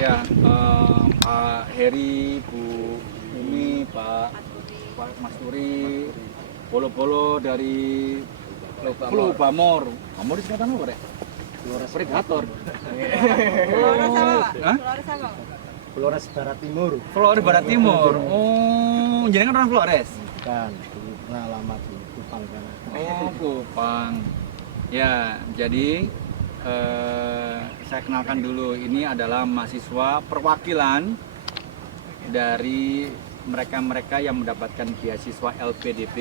Ya, Pak Heri, Bu Umi, Pak Mas Turi, Bolo-Bolo dari Pulau Bamor. Bamor di sekitar apa, Rek? Predator. Flores sama, Pak? Hah? Flores sama. Flores Barat Timur. Flores Barat Timur. Oh, jadi kan orang Flores. Kan, dulu pernah lama di Kupang kan. Oh, Kupang. Ya, jadi saya kenalkan dulu, ini adalah mahasiswa perwakilan dari mereka-mereka yang mendapatkan beasiswa LPDP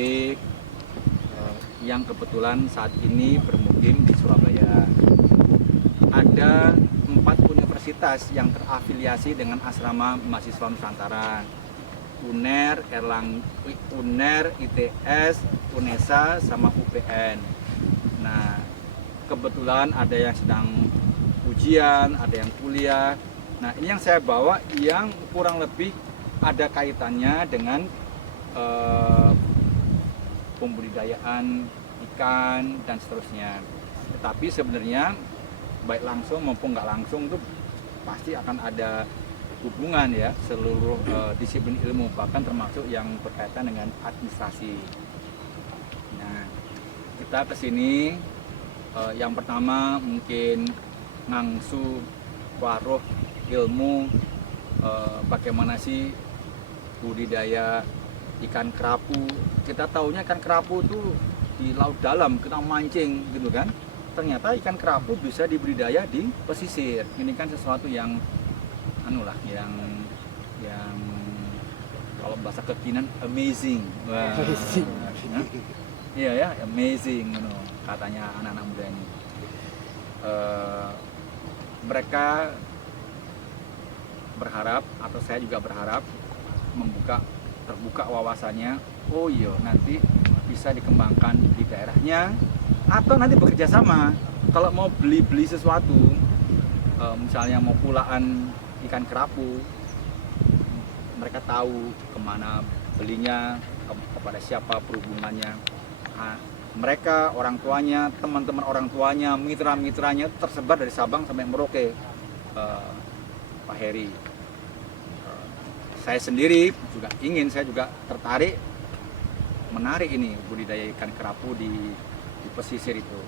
yang kebetulan saat ini bermukim di Surabaya. Ada 4 universitas yang terafiliasi dengan asrama mahasiswa Nusantara. UNER, UNER, ITS, UNESA, sama UPN. Nah, kebetulan ada yang sedang ujian, ada yang kuliah. Nah, ini yang saya bawa yang kurang lebih ada kaitannya dengan pembudidayaan ikan dan seterusnya. Tetapi sebenarnya baik langsung maupun nggak langsung itu pasti akan ada hubungan ya, seluruh disiplin ilmu, bahkan termasuk yang berkaitan dengan administrasi. Nah, kita kesini yang pertama mungkin ngangsu waruh ilmu bagaimana sih budidaya ikan kerapu. Kita taunya ikan kerapu itu di laut dalam, kita mancing gitu kan. Ternyata ikan kerapu bisa dibudidaya di pesisir. Ini kan sesuatu yang yang kalau bahasa kekinian amazing. Wah. Iya ya, amazing katanya anak-anak muda ini. Mereka berharap, atau saya juga berharap, terbuka wawasannya. Oh iya, nanti bisa dikembangkan di daerahnya, atau nanti bekerja sama. Kalau mau beli sesuatu, misalnya mau pulaan ikan kerapu, mereka tahu kemana belinya, kepada siapa perhubungannya. Nah, mereka, orang tuanya, teman-teman orang tuanya, mitra-mitranya tersebar dari Sabang sampai Merauke. Pak Heri, saya sendiri juga saya juga tertarik, menarik ini budidaya ikan kerapu di pesisir itu.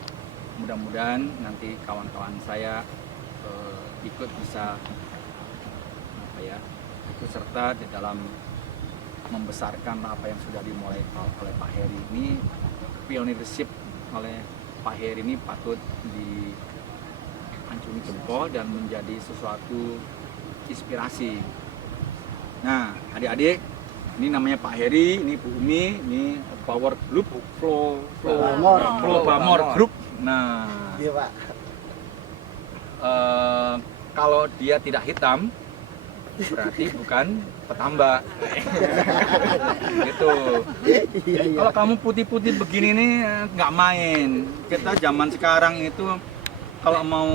Mudah-mudahan nanti kawan-kawan saya ikut bisa ikut serta di dalam membesarkan apa yang sudah dimulai oleh Pak Heri ini. Pionirship oleh Pak Heri ini patut diacungi jempol dan menjadi sesuatu inspirasi. Nah, adik-adik, ini namanya Pak Heri, ini Bu Umi, ini Power Group, Flow Bamor Group. Nah, Iya, Pak. kalau dia tidak hitam, berarti bukan petambak. Gitu. Kalau kamu putih-putih begini nih nggak main. Kita zaman sekarang itu kalau mau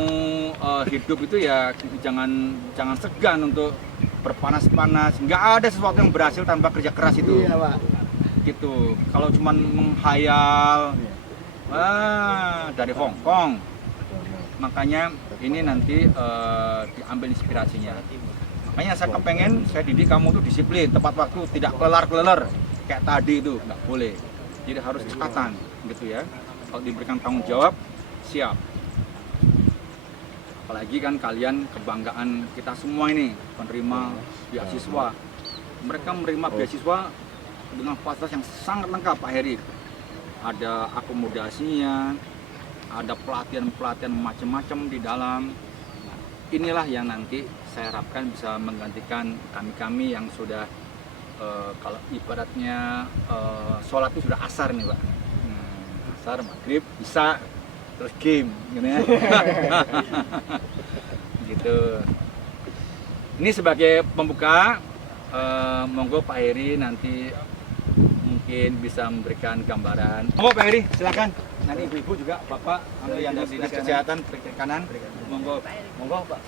hidup itu ya jangan segan untuk berpanas-panas. Nggak ada sesuatu yang berhasil tanpa kerja keras itu. Iya, Pak. Gitu. Kalau cuma menghayal dari Hong Kong, makanya ini nanti diambil inspirasinya. Makanya saya kepengen, saya didik kamu tuh disiplin, tepat waktu, tidak kelar-kelar kayak tadi itu, nggak boleh. Jadi harus cepatan, gitu ya. Kalau diberikan tanggung jawab, siap. Apalagi kan kalian kebanggaan kita semua ini, penerima beasiswa. Mereka menerima beasiswa dengan fasilitas yang sangat lengkap, Pak Heri. Ada akomodasinya, ada pelatihan-pelatihan macam-macam di dalam. Inilah yang nanti saya harapkan bisa menggantikan kami-kami yang sudah kalau ibaratnya sholat itu sudah asar nih, Pak. Asar, maghrib, isya, terus game gitu ya. Gitu. Ini sebagai pembuka, monggo Pak Heri nanti mungkin bisa memberikan gambaran. Monggo Pak Heri, silakan. Nanti ibu-ibu juga, bapak, yang dari dinas kesehatan kanan, monggo Pak.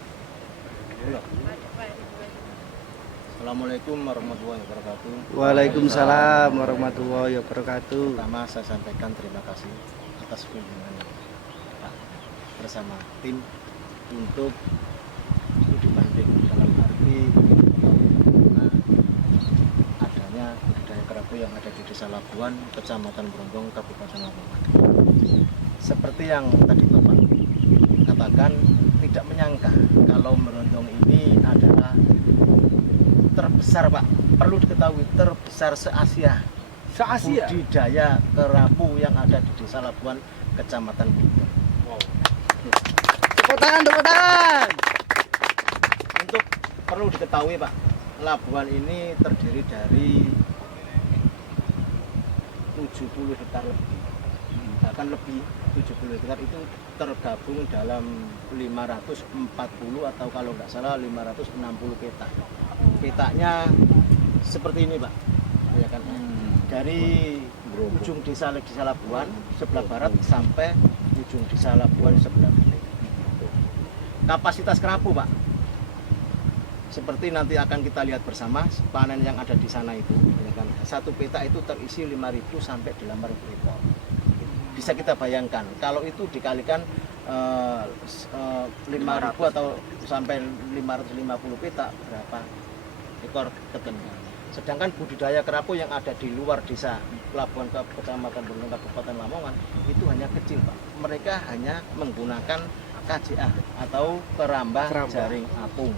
Assalamualaikum warahmatullahi wabarakatuh. Waalaikumsalam warahmatullahi wabarakatuh. Pertama saya sampaikan terima kasih atas kunjungan Pak bersama tim untuk kehidupan publik dalam arti mengetahui adanya budidaya kerapu yang ada di Desa Labuan, Kecamatan Brondong, Kabupaten Lamongan. Seperti yang tadi Bapak katakan, tidak menyangka kalau Brondong ini adalah terbesar, Pak. Perlu diketahui terbesar se-Asia. Se-Asia. Budidaya kerapu yang ada di Desa Labuan, Kecamatan Brondong. Wow. Tepuk tangan, tepuk tangan. Untuk perlu diketahui, Pak, Labuan ini terdiri dari 70 hektar lebih, bahkan lebih 70 hektar itu tergabung dalam 540 atau kalau nggak salah 560 petak. Petaknya seperti ini, Pak, ya kan? Dari ujung desa Labuan sebelah barat sampai ujung desa Labuan sebelah kiri. Kapasitas kerapu, Pak, seperti nanti akan kita lihat bersama panen yang ada di sana itu, ya kan? Satu petak itu terisi 5.000 sampai 8.000 ekor. Bisa kita bayangkan kalau itu dikalikan 5.000 atau sampai 550 petak, berapa ekor ketentuan. Sedangkan budidaya kerapu yang ada di luar desa Labuan Kecamatan Brondong Kabupaten Lamongan itu hanya kecil, Pak. Mereka hanya menggunakan KJA atau keramba jaring apung.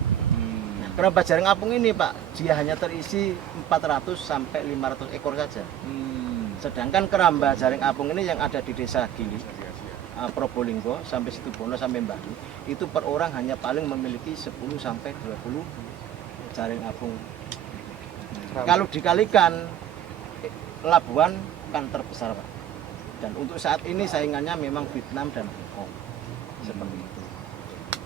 Nah, keramba jaring apung ini, Pak, dia hanya terisi 400 sampai 500 ekor saja. Sedangkan keramba jaring apung ini yang ada di Desa Gili, Probolinggo sampai Situbondo sampai Bali, itu per orang hanya paling memiliki 10 sampai 20 jaring apung. Kalau dikalikan Labuan kan terbesar, Pak. Dan untuk saat ini saingannya memang Vietnam dan Hong Kong. Seperti itu.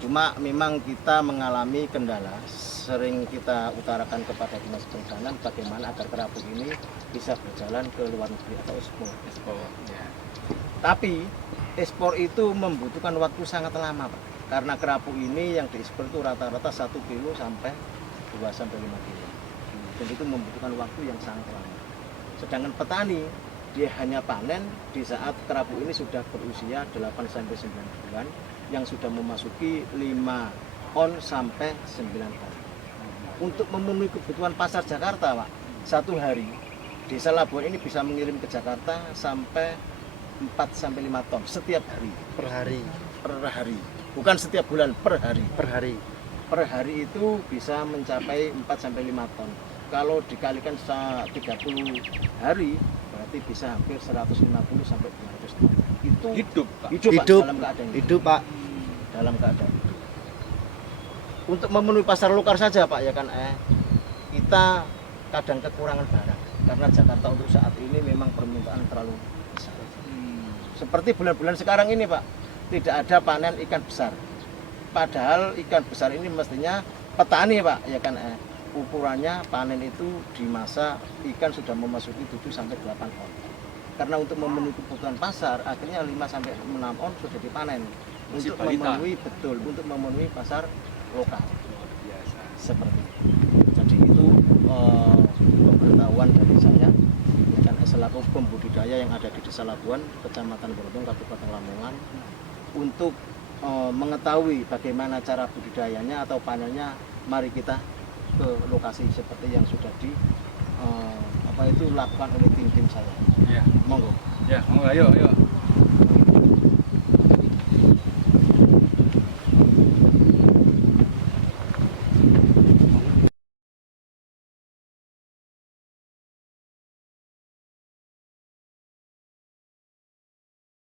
Cuma memang kita mengalami kendala, sering kita utarakan kepada Dinas Perikanan bagaimana agar kerapu ini bisa berjalan ke luar negeri atau ekspor. Ya. Tapi ekspor itu membutuhkan waktu sangat lama, Pak. Karena kerapu ini yang diekspor itu rata-rata 1 kilo sampai 2 sampai 5 kilo. Dan itu membutuhkan waktu yang sangat lama. Sedangkan petani dia hanya panen di saat kerapu ini sudah berusia 8 sampai 9 bulan yang sudah memasuki 5 on sampai 9 ton. Untuk memenuhi kebutuhan pasar Jakarta, Pak, satu hari Desa Labuan ini bisa mengirim ke Jakarta sampai 4 sampai 5 ton setiap hari. Per hari. Per hari. Bukan setiap bulan, per hari. Per hari. Per hari itu bisa mencapai 4 sampai 5 ton. Kalau dikalikan 30 hari berarti bisa hampir 150 sampai 200 ton. Itu Hidup, Pak. hidup, Pak, Hidup. dalam keadaan Hidup, Pak. dalam keadaan hidup. Untuk memenuhi pasar lokal saja, Pak, ya kan, kita kadang kekurangan barang karena Jakarta untuk saat ini memang permintaan terlalu besar. Seperti bulan-bulan sekarang ini, Pak, tidak ada panen ikan besar. Padahal ikan besar ini mestinya petani, Pak, ya kan, ukurannya panen itu di masa ikan sudah memasuki 7 sampai 8 on. Karena untuk memenuhi kebutuhan pasar akhirnya 5 sampai 6 on sudah dipanen. Untuk memenuhi untuk memenuhi pasar lokal. Biasa. Seperti itu. Jadi itu pemberitahuan dari saya, ya kan, selaku pembudidaya yang ada di Desa Labuan, Kecamatan Brondong, Kabupaten Lamongan, untuk mengetahui bagaimana cara budidayanya atau panennya. Mari kita ke lokasi seperti yang sudah lakukan oleh tim saya. Ya. Monggo. Ya, ayo, ayo.